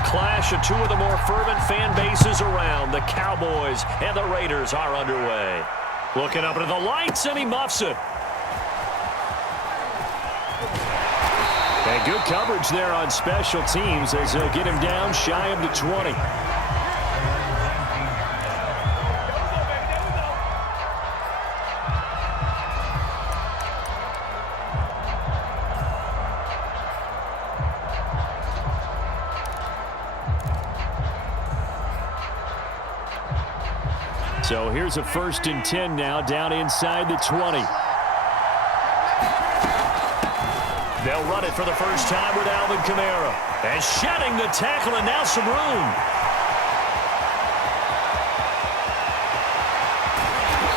A clash of two of the more fervent fan bases around. The Cowboys and the Raiders are underway. Looking up into the lights, and he muffs it. And good coverage there on special teams as they'll get him down shy of the 20. So here's a 1st and 10 now, down inside the 20. They'll run it for the first time with Alvin Kamara. And shedding the tackle, and now some room.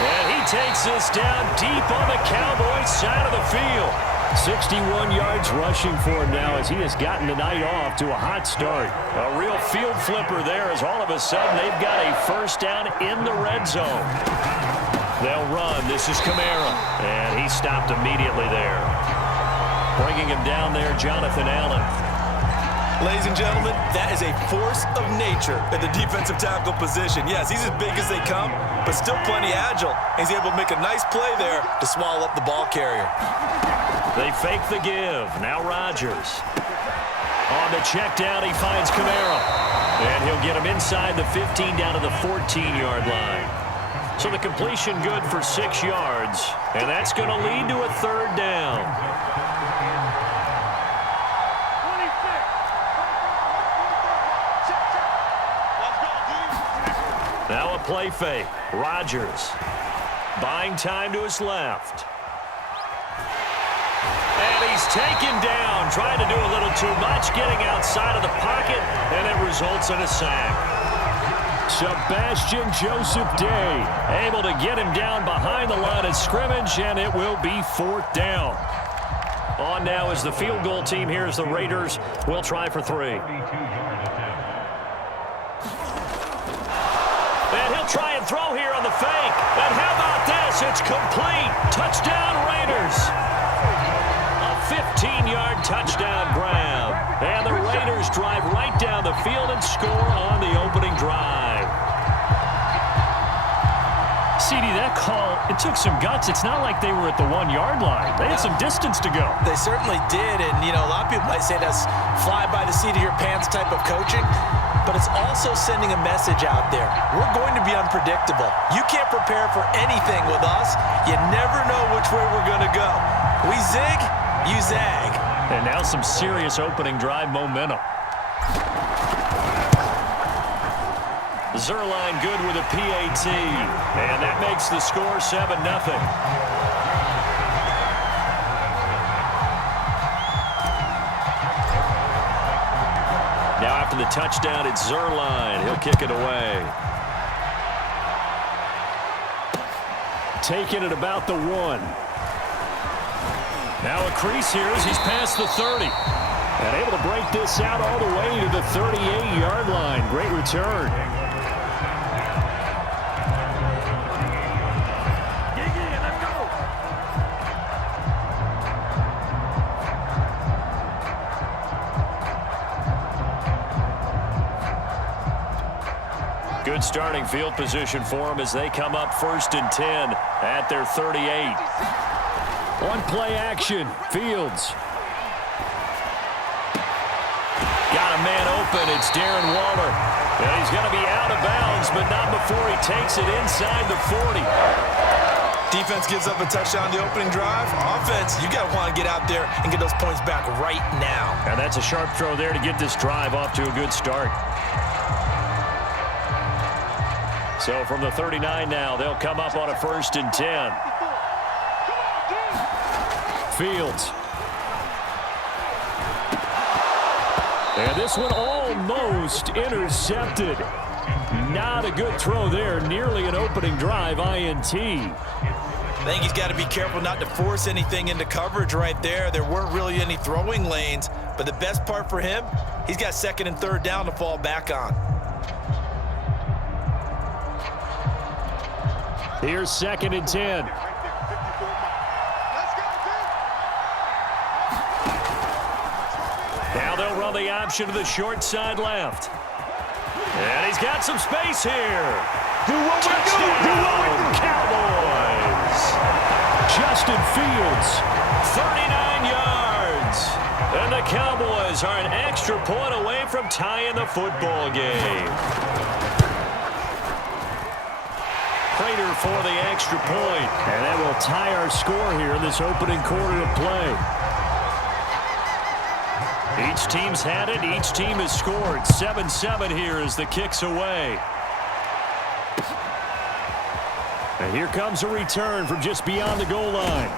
And he takes this down deep on the Cowboys side of the field. 61 yards rushing for him now as he has gotten the night off to a hot start. A real field flipper there as all of a sudden they've got a first down in the red zone. They'll run. This is Kamara. And he stopped immediately there. Bringing him down there, Jonathan Allen. Ladies and gentlemen, that is a force of nature at the defensive tackle position. Yes, he's as big as they come, but still plenty agile. He's able to make a nice play there to swallow up the ball carrier. They fake the give. Now Rodgers. On the check down, he finds Kamara. And he'll get him inside the 15 down to the 14-yard line. So the completion good for 6 yards. And that's going to lead to a 3rd down. Now a play fake. Rodgers buying time to his left. And he's taken down, trying to do a little too much, getting outside of the pocket, and it results in a sack. Sebastian Joseph Day able to get him down behind the line of scrimmage, and it will be 4th down. On now is the field goal team here as the Raiders will try for 3. And he'll try and throw here on the fake. And how about this? It's complete. Touchdown, Raiders. A 15-yard touchdown grab. And the Raiders drive right down the field and score on the opening drive. CD, that call, it took some guts. It's not like they were at the 1-yard line. They had some distance to go. They certainly did. And, you know, a lot of people might say that's fly by the seat of your pants type of coaching. But it's also sending a message out there. We're going to be unpredictable. You can't prepare for anything with us. You never know which way we're going to go. We zig, you zag. And now some serious opening drive momentum. Zerline good with a PAT. And that makes the score 7-0. Now after the touchdown, it's Zerline. He'll kick it away. Taking it about the 1. Now a crease here as he's past the 30. And able to break this out all the way to the 38-yard line. Great return. Good starting field position for them as they come up 1st and 10 at their 38. On play action, Fields. Got a man open. It's Darren Waller. And he's going to be out of bounds, but not before he takes it inside the 40. Defense gives up a touchdown the opening drive. Offense, you got to want to get out there and get those points back right now. And that's a sharp throw there to get this drive off to a good start. So from the 39 now, they'll come up on a 1st and 10. Fields. And this one almost intercepted. Not a good throw there. Nearly an opening drive, INT. I think he's got to be careful not to force anything into coverage right there. There weren't really any throwing lanes. But the best part for him, he's got 2nd and 3rd down to fall back on. Here's 2nd and 10. Now they'll run the option to the short side left. And he's got some space here. Touchdown, Cowboys. Justin Fields, 39 yards. And the Cowboys are an extra point away from tying the football game. Prater for the extra point. And that will tie our score here in this opening quarter of play. Each team's had it. Each team has scored. 7-7 here as the kick's away. And here comes a return from just beyond the goal line.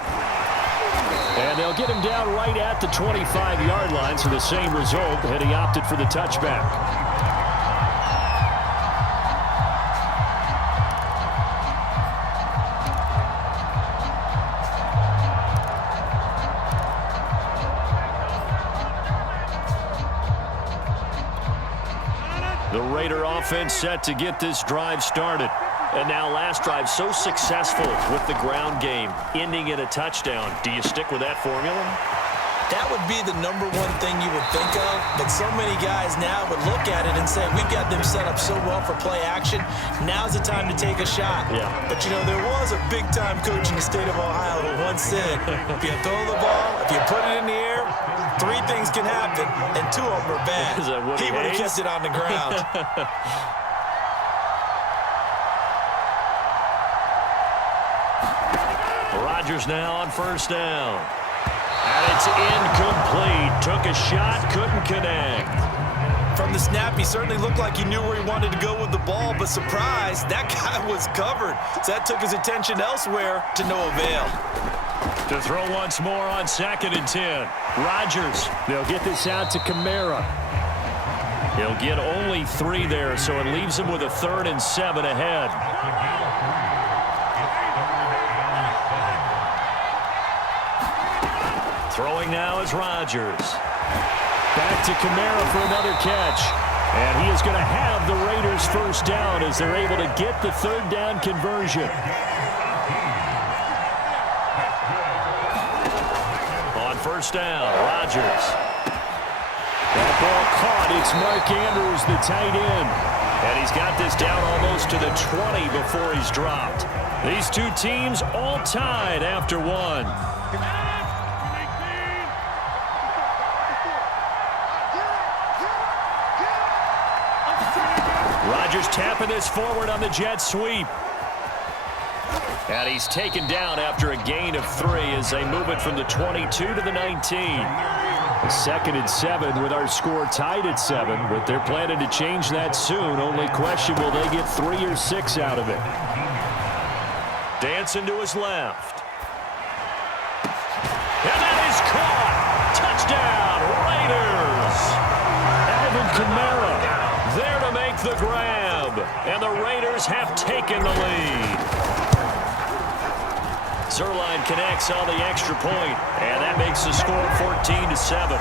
And they'll get him down right at the 25-yard line, so the same result, and he opted for the touchback. The Raider offense set to get this drive started. And now last drive so successful with the ground game, ending in a touchdown. Do you stick with that formula? That would be the number one thing you would think of, but so many guys now would look at it and say, we've got them set up so well for play action. Now's the time to take a shot. Yeah. But, you know, there was a big-time coach in the state of Ohio who once said, if you throw the ball, if you put it in the air, 3 things can happen, and 2 of them are bad. He would have kept it on the ground. Rodgers now on first down. And it's incomplete. Took a shot, couldn't connect. From the snap, he certainly looked like he knew where he wanted to go with the ball, but surprise, that guy was covered. So that took his attention elsewhere to no avail. To throw once more on 2nd and 10. Rodgers, they'll get this out to Kamara. He'll get only 3 there, so it leaves him with a 3rd and 7 ahead. Throwing now is Rodgers. Back to Kamara for another catch. And he is going to have the Raiders first down as they're able to get the 3rd down conversion. On first down, Rodgers. That ball caught. It's Mark Andrews, the tight end. And he's got this down almost to the 20 before he's dropped. These 2 teams all tied after 1. Rodgers tapping this forward on the jet sweep. And he's taken down after a gain of 3 as they move it from the 22 to the 19. 2nd and 7 with our score tied at 7, but they're planning to change that soon. Only question, will they get 3 or 6 out of it? Dancing to his left. And that is caught. Touchdown, Raiders. Alvin Kamara there to make the grab. And the Raiders have taken the lead. Zerline connects on the extra point, and that makes the score 14-7.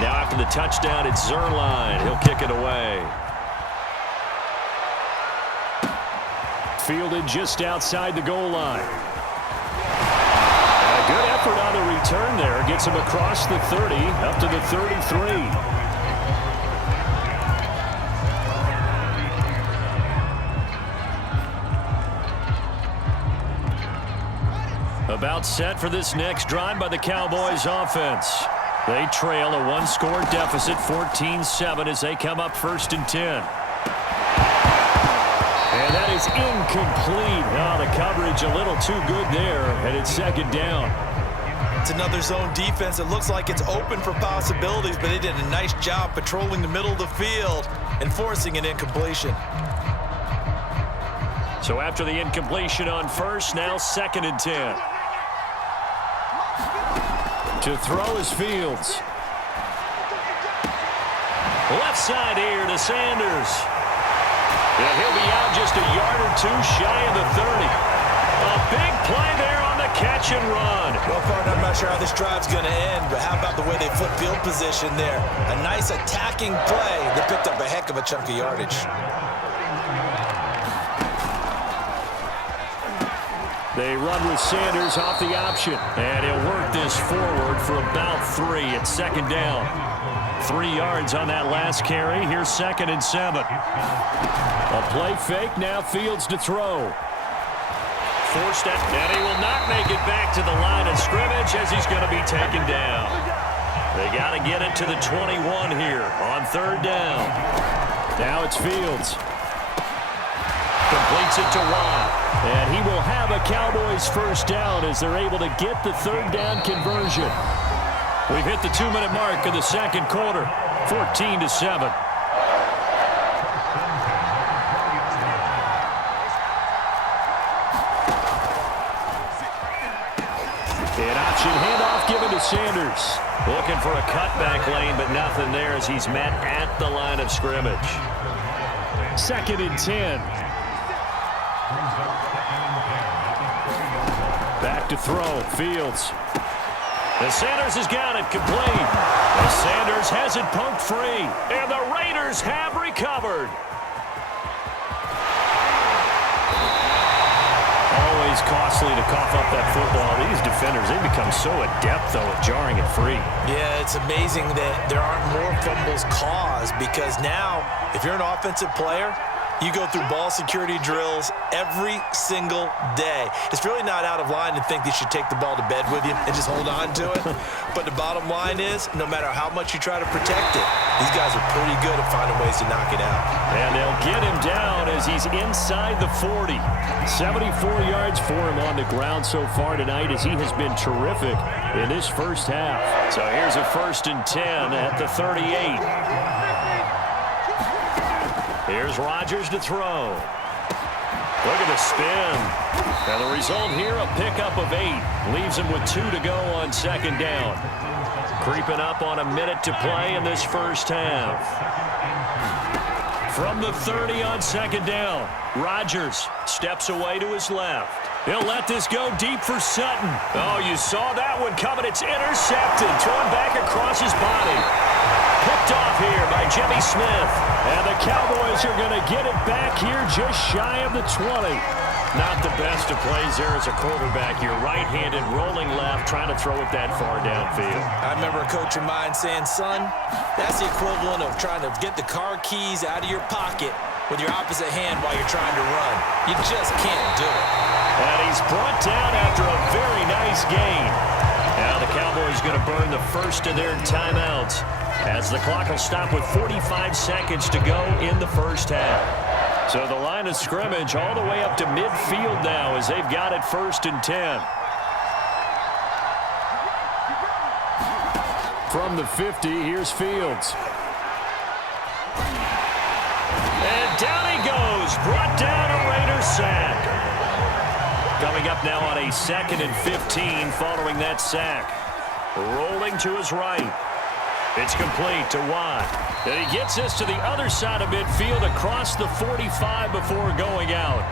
Now after the touchdown, it's Zerline. He'll kick it away. Fielded just outside the goal line. And a good effort on the return there. Gets him across the 30, up to the 33. About set for this next drive by the Cowboys offense. They trail a 1-score deficit, 14-7, as they come up 1st and 10. And that is incomplete. Oh, the coverage a little too good there, and it's 2nd down. It's another zone defense. It looks like it's open for possibilities, but they did a nice job patrolling the middle of the field and forcing an incompletion. So after the incompletion on 1st, now 2nd and 10. To throw is Fields. Left side here to Sanders. And he'll be out just a yard or 2 shy of the 30. A big play there on the catch and run. Well, partner, I'm not sure how this drive's going to end, but how about the way they flip field position there? A nice attacking play that picked up a heck of a chunk of yardage. They run with Sanders off the option. And he'll work this forward for about 3 at second down. 3 yards on that last carry. Here's 2nd and 7. A play fake. Now Fields to throw. Forced out. And he will not make it back to the line of scrimmage as he's going to be taken down. They got to get it to the 21 here on 3rd down. Now it's Fields. Completes it to Watt. And he will have a Cowboys first down as they're able to get the 3rd down conversion. We've hit the 2-minute mark of the 2nd quarter. 14-7. An option handoff given to Sanders. Looking for a cutback lane, but nothing there as he's met at the line of scrimmage. 2nd and 10. Back to throw. Fields. And Sanders has got it complete. And Sanders has it poked free. And the Raiders have recovered. Always costly to cough up that football. These defenders, they become so adept, though, at jarring it free. Yeah, it's amazing that there aren't more fumbles caused because now, if you're an offensive player, you go through ball security drills every single day. It's really not out of line to think you should take the ball to bed with you and just hold on to it. But the bottom line is, no matter how much you try to protect it, these guys are pretty good at finding ways to knock it out. And they'll get him down as he's inside the 40. 74 yards for him on the ground so far tonight as he has been terrific in this first half. So here's a 1st and 10 at the 38. Here's Rodgers to throw. Look at the spin. And the result here, a pickup of 8. Leaves him with 2 to go on 2nd down. Creeping up on a minute to play in this first half. From the 30 on 2nd down, Rodgers steps away to his left. He'll let this go deep for Sutton. Oh, you saw that one coming. It's intercepted. Thrown back across his body. Picked off here by Jimmy Smith. And the Cowboys are going to get it back here just shy of the 20. Not the best of plays there as a quarterback. You're right-handed, rolling left, trying to throw it that far downfield. I remember a coach of mine saying, son, that's the equivalent of trying to get the car keys out of your pocket with your opposite hand while you're trying to run. You just can't do it. And he's brought down after a very nice gain. Now the Cowboys going to burn the first of their timeouts as the clock will stop with 45 seconds to go in the first half. So the line of scrimmage all the way up to midfield now as they've got it 1st and 10. From the 50, here's Fields. And down he goes. Brought down a Raider sack. Coming up now on a 2nd and 15 following that sack. Rolling to his right. It's complete to Watt. And he gets this to the other side of midfield across the 45 before going out.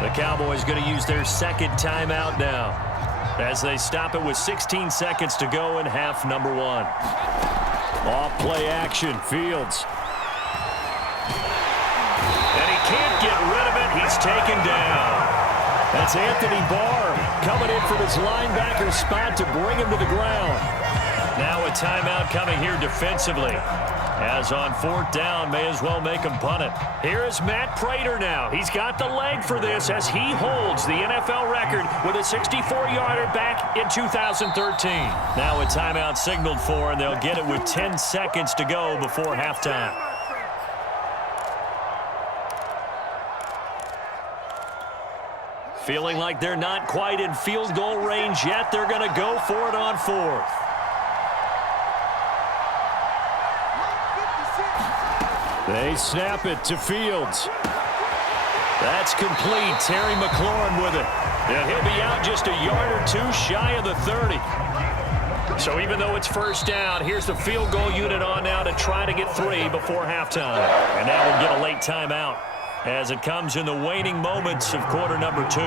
The Cowboys going to use their 2nd timeout now as they stop it with 16 seconds to go in half number 1. Off play action, Fields. And he can't get rid of it. He's taken down. That's Anthony Barr coming in from his linebacker spot to bring him to the ground. Now a timeout coming here defensively. As on 4th down, may as well make him punt it. Here is Matt Prater now. He's got the leg for this as he holds the NFL record with a 64-yarder back in 2013. Now a timeout signaled for, and they'll get it with 10 seconds to go before halftime. Feeling like they're not quite in field goal range yet. They're going to go for it on 4th. They snap it to Fields. That's complete. Terry McLaurin with it. And he'll be out just a yard or 2 shy of the 30. So even though it's 1st down, here's the field goal unit on now to try to get 3 before halftime. And now we'll get a late timeout as it comes in the waning moments of quarter number 2.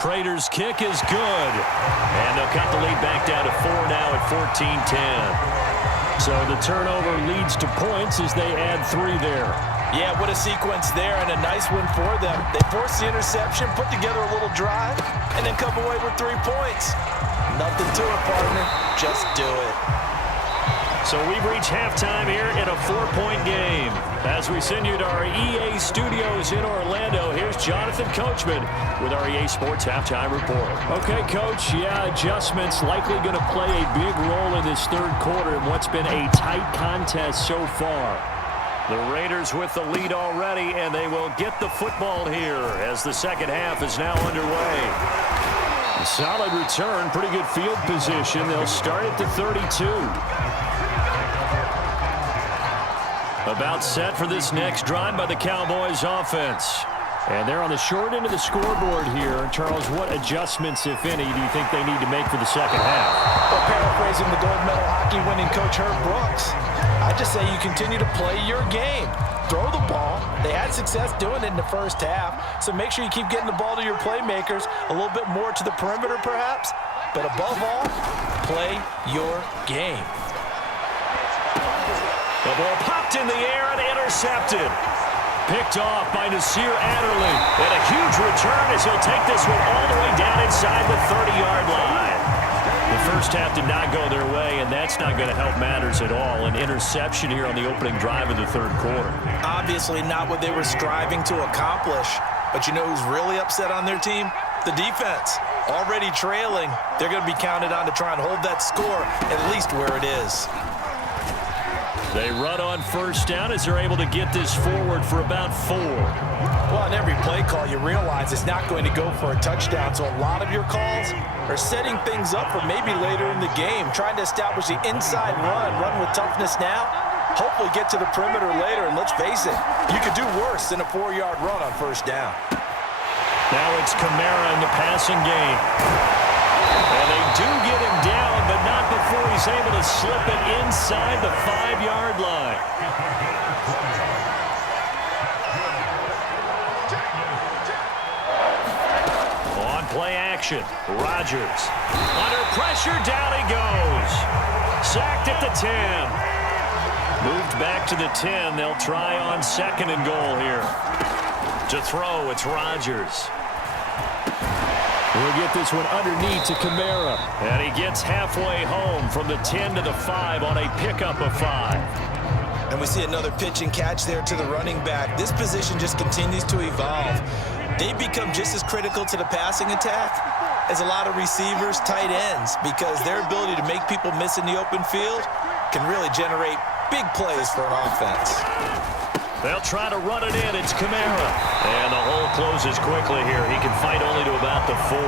Prater's kick is good. And they'll cut the lead back down to 4 now at 14-10. So the turnover leads to points as they add 3 there. Yeah, what a sequence there, and a nice win for them. They forced the interception, put together a little drive, and then come away with 3 points. Nothing to it, partner. Just do it. So we've reached halftime here in a 4-point game. As we send you to our EA studios in Orlando, here's Jonathan Coachman with our EA Sports Halftime Report. Okay, Coach, adjustments likely going to play a big role in this third quarter in what's been a tight contest so far. The Raiders with the lead already, and they will get the football here as the second half is now underway. A solid return, pretty good field position. They'll start at the 32. About set for this next drive by the Cowboys offense. And they're on the short end of the scoreboard here. Charles, what adjustments, if any, do you think they need to make for the second half? Well, paraphrasing the gold medal hockey winning coach Herb Brooks, I just say you continue to play your game. Throw the ball. They had success doing it in the first half, so make sure you keep getting the ball to your playmakers, a little bit more to the perimeter perhaps, but above all, play your game. The ball popped in the air and intercepted. Picked off by Nasir Adderley. And a huge return as he'll take this one all the way down inside the 30-yard line. The first half did not go their way, and that's not going to help matters at all. An interception here on the opening drive of the third quarter. Obviously not what they were striving to accomplish. But you know who's really upset on their team? The defense. Already trailing. They're going to be counted on to try and hold that score at least where it is. They run on first down as they're able to get this forward for about 4. Well, on every play call, you realize it's not going to go for a touchdown, so a lot of your calls are setting things up for maybe later in the game, trying to establish the inside run with toughness now, hopefully get to the perimeter later, and let's face it, you could do worse than a 4-yard run on first down. Now it's Kamara in the passing game. And they do get him down, but not before he's able to slip it inside the 5-yard line. On play action, Rodgers. Under pressure, down he goes. Sacked at the 10. Moved back to the 10. They'll try on second and goal here. To throw, it's Rodgers. We'll get this one underneath to Kamara. And he gets halfway home from the 10 to the 5 on a pickup of 5. And we see another pitch and catch there to the running back. This position just continues to evolve. They become just as critical to the passing attack as a lot of receivers, tight ends, because their ability to make people miss in the open field can really generate big plays for an offense. They'll try to run it in. It's Kamara. And the hole closes quickly here. He can fight only to about the 4.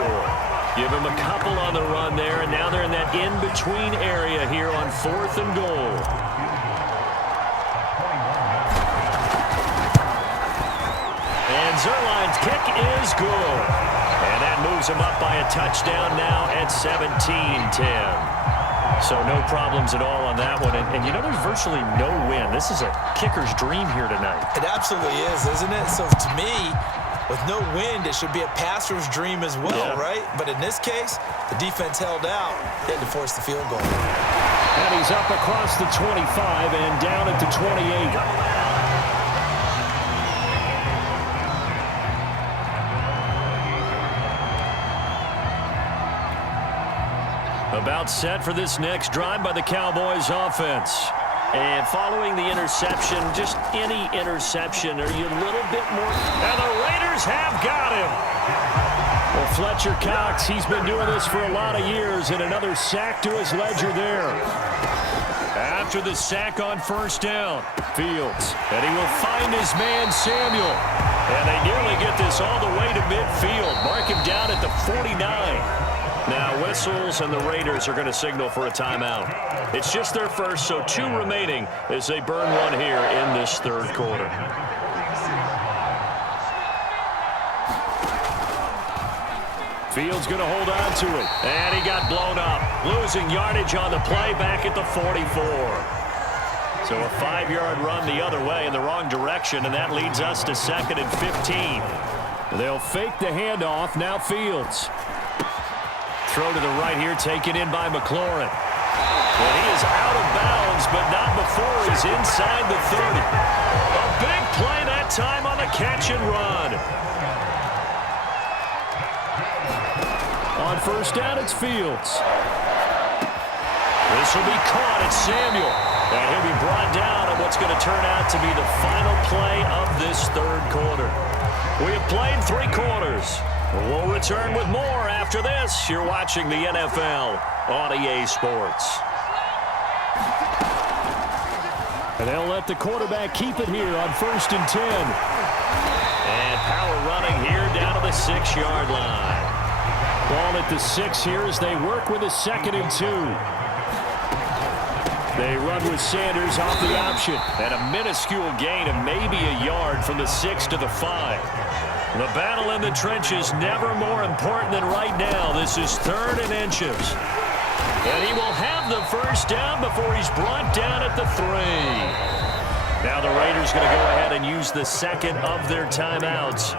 Give him a couple on the run there, and now they're in that in-between area here on 4th and goal. And Zerline's kick is good. And that moves him up by a touchdown now at 17-10. So no problems at all on that one. And you know, there's virtually no win. This is a kicker's dream here tonight. It absolutely is, isn't it? So to me, with no wind, it should be a passer's dream as well, right? But in this case, the defense held out. They had to force the field goal. And he's up across the 25 and down at the 28. About set for this next drive by the Cowboys offense. And following the interception, just any interception, are you a little bit more? And the Raiders have got him. Well, Fletcher Cox, he's been doing this for a lot of years, and another sack to his ledger there. After the sack on first down, Fields. And he will find his man, Samuel. And they nearly get this all the way to midfield. Mark him down at the 49. Now whistles, and the Raiders are going to signal for a timeout. It's just their first, so 2 remaining as they burn one here in this third quarter. Fields going to hold on to it, and he got blown up. Losing yardage on the play back at the 44. So a 5-yard run the other way in the wrong direction, and that leads us to 2nd and 15. They'll fake the handoff. Now Fields. Throw to the right here, taken in by McLaurin. And he is out of bounds, but not before he's inside the 30. A big play that time on the catch and run. On first down, it's Fields. This will be caught. It's Samuel. And he'll be brought down on what's going to turn out to be the final play of this third quarter. We have played 3 quarters. We'll return with more after this. You're watching the NFL on EA Sports. And they'll let the quarterback keep it here on first and 10. And power running here down to the 6-yard line. Ball at the 6 here as they work with a 2nd and 2. They run with Sanders off the option. And a minuscule gain of maybe a yard from the 6 to the 5. The battle in the trenches never more important than right now. This is 3rd and inches. And he will have the first down before he's brought down at the 3. Now the Raiders going to go ahead and use the second of their timeouts.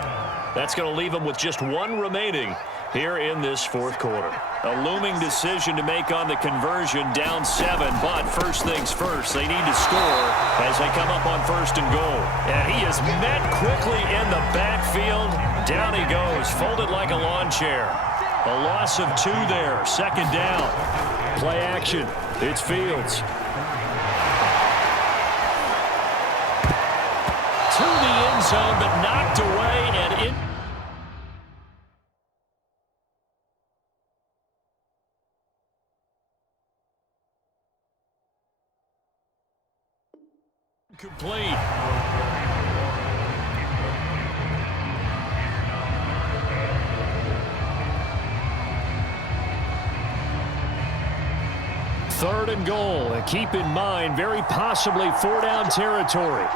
That's going to leave them with just 1 remaining here in this 4th quarter. A looming decision to make on the conversion, down 7, but first things first, they need to score as they come up on 1st and goal. And he is met quickly in the backfield. Down he goes, folded like a lawn chair. A loss of 2 there, 2nd down. Play action, it's Fields. To the end zone, but knocked away and in. Complete. Third and goal, and keep in mind, very possibly 4-down territory.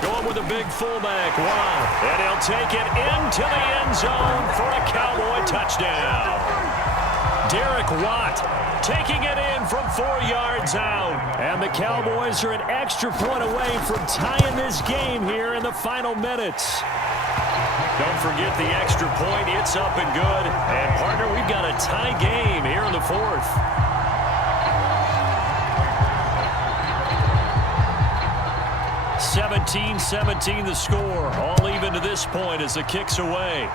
Going with a big fullback, wow, and he'll take it into the end zone for a Cowboy touchdown. Derek Watt taking it in from 4 yards out. And the Cowboys are an extra point away from tying this game here in the final minutes. Don't forget the extra point. It's up and good. And, partner, we've got a tie game here in the 4th. (17-17) the score. All even to this point as the kick's away.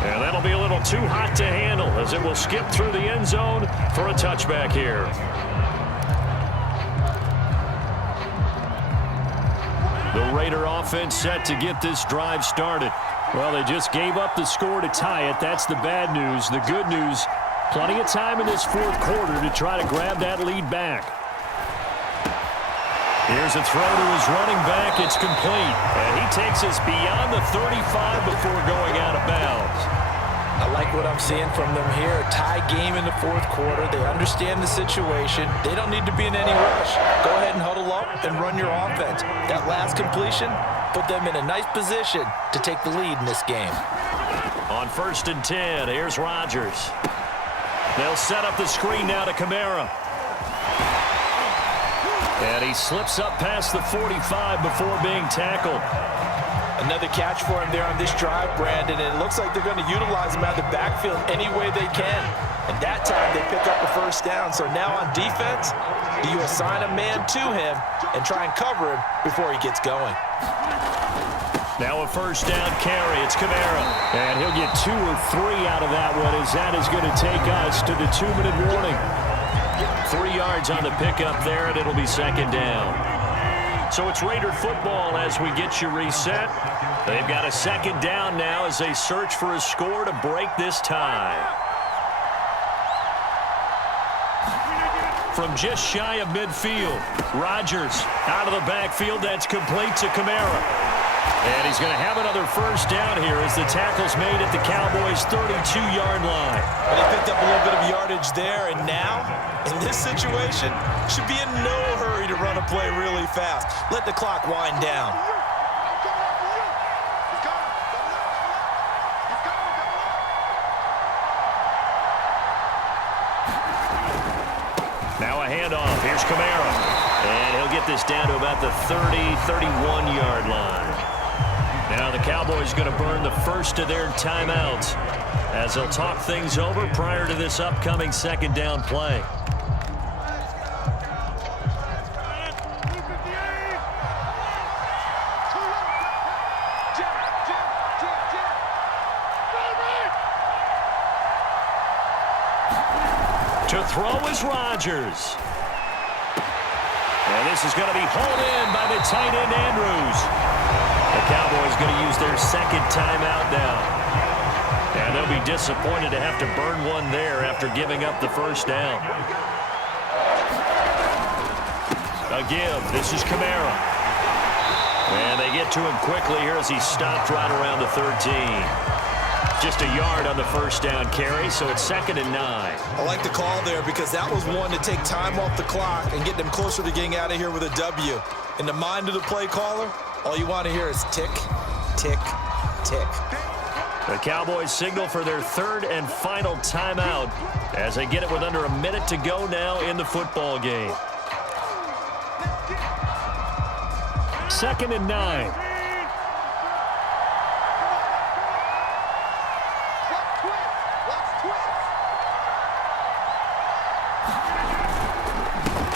And that'll be a little too hot to handle as it will skip through the end zone for a touchback here. The Raider offense set to get this drive started. Well, they just gave up the score to tie it. That's the bad news. The good news, plenty of time in this 4th quarter to try to grab that lead back. Here's a throw to his running back. It's complete. And he takes us beyond the 35 before going out of bounds. I like what I'm seeing from them here. Tie game in the 4th quarter. They understand the situation. They don't need to be in any rush. Go ahead and huddle up and run your offense. That last completion put them in a nice position to take the lead in this game. On 1st and 10, here's Rodgers. They'll set up the screen now to Kamara. And he slips up past the 45 before being tackled. Another catch for him there on this drive, Brandon. And it looks like they're going to utilize him out of the backfield any way they can. And that time they pick up the first down. So now on defense, do you assign a man to him and try and cover him before he gets going? Now a first down carry. It's Kamara. And he'll get 2 or 3 out of that one as that is going to take us to the 2-minute warning. 3 yards on the pickup there, and it'll be 2nd down. So it's Raider football as we get you reset. They've got a 2nd down now as they search for a score to break this tie. From just shy of midfield, Rodgers out of the backfield. That's complete to Kamara. And he's going to have another first down here as the tackle's made at the Cowboys' 32-yard line. But he picked up a little bit of yardage there, and now, in this situation, should be in no hurry to run a play really fast. Let the clock wind down. Now a handoff. Here's Kamara. And he'll get this down to about the 30, 31-yard line. Now the Cowboys going to burn the first of their timeouts as they'll talk things over prior to this upcoming second down play. To throw is Rodgers. And this is going to be hauled in by the tight end, Andrews. The Cowboys going to use their second timeout now. And they'll be disappointed to have to burn one there after giving up the first down. A give. This is Kamara. And they get to him quickly here as he stopped right around the 13. Just a yard on the first down carry, so it's 2nd and 9. I like the call there because that was one to take time off the clock and get them closer to getting out of here with a W. In the mind of the play caller, all you want to hear is tick, tick, tick. The Cowboys signal for their third and final timeout as they get it with under a minute to go now in the football game. 2nd and 9.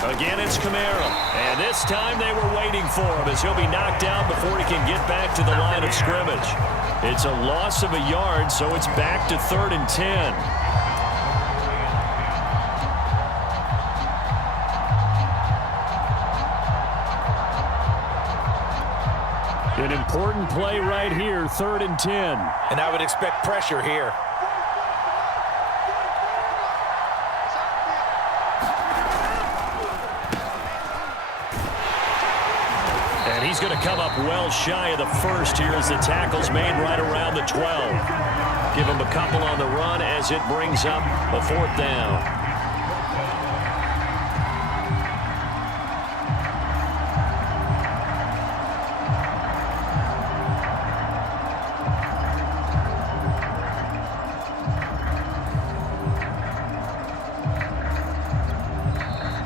Again, it's Kamara. And this time they were waiting for him as he'll be knocked down before he can get back to the line of scrimmage. It's a loss of a yard, so it's back to 3rd and 10. An important play right here, 3rd and 10. And I would expect pressure here. And he's going to come up well shy of the first here as the tackle's made right around the 12. Give him a couple on the run as it brings up a 4th down.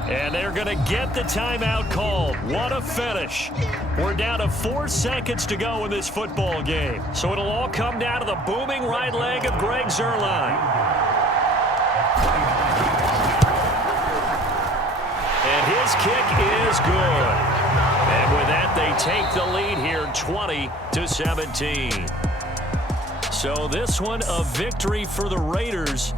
And they're going to get the timeout called. What a finish. We're down to 4 seconds to go in this football game. So it'll all come down to the booming right leg of Greg Zuerlein. And his kick is good. And with that, they take the lead here 20-17. So this one a victory for the Raiders.